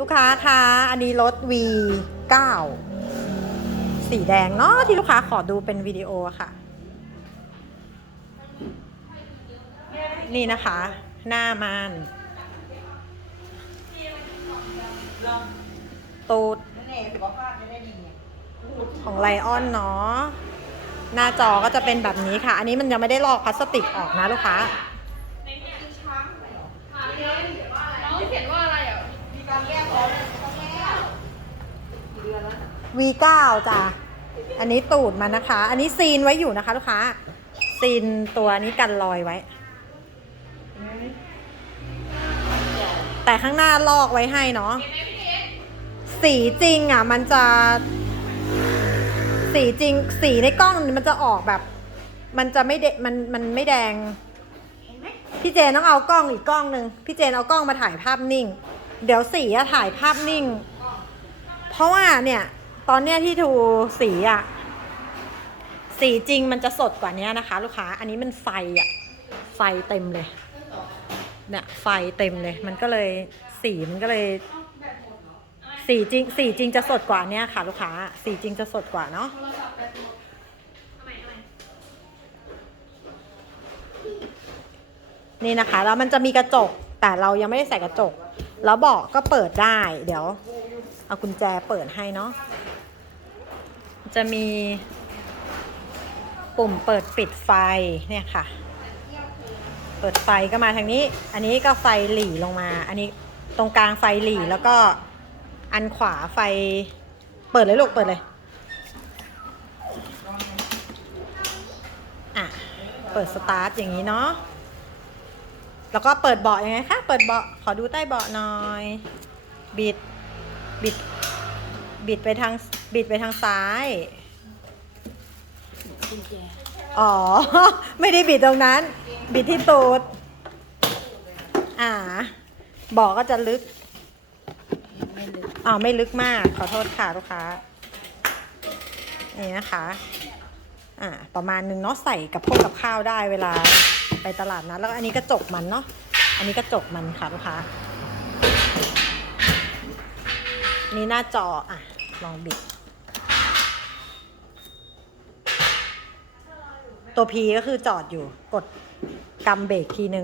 ลูกค้าคะอันนี้รถ V9 สีแดงเนาะที่ลูกค้าขอดูเป็นวิดีโอค่ะ นี่นะคะ หน้ามันตูดของไลออนเนาะหน้าจอก็จะเป็นแบบนี้ค่ะ อันนี้มันยังไม่ได้ลอกพลาสติกออกนะลูกค้าเขียนว่าอะไรอะ มีการแก้พร้อมต้องแก้กี่เดือนแล้ว V9 จ้ะ อันนี้ตูดมันนะคะ อันนี้ซีนไว้อยู่นะคะลูกค้า ซีนตัวนี้กันรอยไว้ แต่ข้างหน้าลอกไว้ให้เนาะ สีจริงอะ มันจะ สีจริง สีในกล้องมันจะออกแบบ มันจะไม่เดมันมันไม่แดง พี่เจนต้องเอากล้องอีกกล้องหนึ่งพี่เจนเอากล้องมาถ่ายภาพนิ่ง เดี๋ยวสีอะถ่ายภาพนิ่ง เพราะว่าเนี่ย ตอนเนี้ยที่ทูสีอะสีจริงมันจะสดกว่านี้นะคะ ลูกค้า อันนี้มันไฟอะไฟเต็มเลย เนี่ยไฟเต็มเลย มันก็เลยสีมันก็เลย สีจริง สีจริงจะสดกว่าเนี้ยค่ะ ลูกค้า สีจริงจะสดกว่าเนาะนี่นะคะแล้วมันจะมีกระจกแต่เรายังไม่ได้ใส่กระจก แล้วเบาะก็เปิดได้ เดี๋ยว เอากุญแจเปิดให้เนาะ จะมีปุ่มเปิดปิดไฟเนี่ยค่ะ เปิดไฟก็มาทางนี้ อันนี้ก็ไฟหลีลงมา อันนี้ตรงกลางไฟหลีแล้วก็อันขวาไฟ เปิดเลยลูกเปิดเลย อะ เปิดสตาร์ทอย่างนี้เนาะ แล้วก็เปิดเบาะยังไงคะ เปิดเบาะ ขอดูใต้เบาะหน่อย บิด บิด บิดไปทาง บิดไปทางซ้ายอ๋อ ไม่ได้บิดตรงนั้น บิดที่ตูด อ่าเบอกก็จะลึกอ๋อไม่ลึกมาก ขอโทษค่ะลูกค้า นี่นะคะ อ่า ประมาณนึงเนาะใส่กับพวกกับข้าวได้เวลาไปตลาดนะแล้วก็อันนี้กระจกมันเนาะ อันนี้กระจกมันค่ะลูกค้า นี่หน้าจอ อะ ลองบิด ตัว P ก็คือจอดอยู่กดกำเบรกทีนึง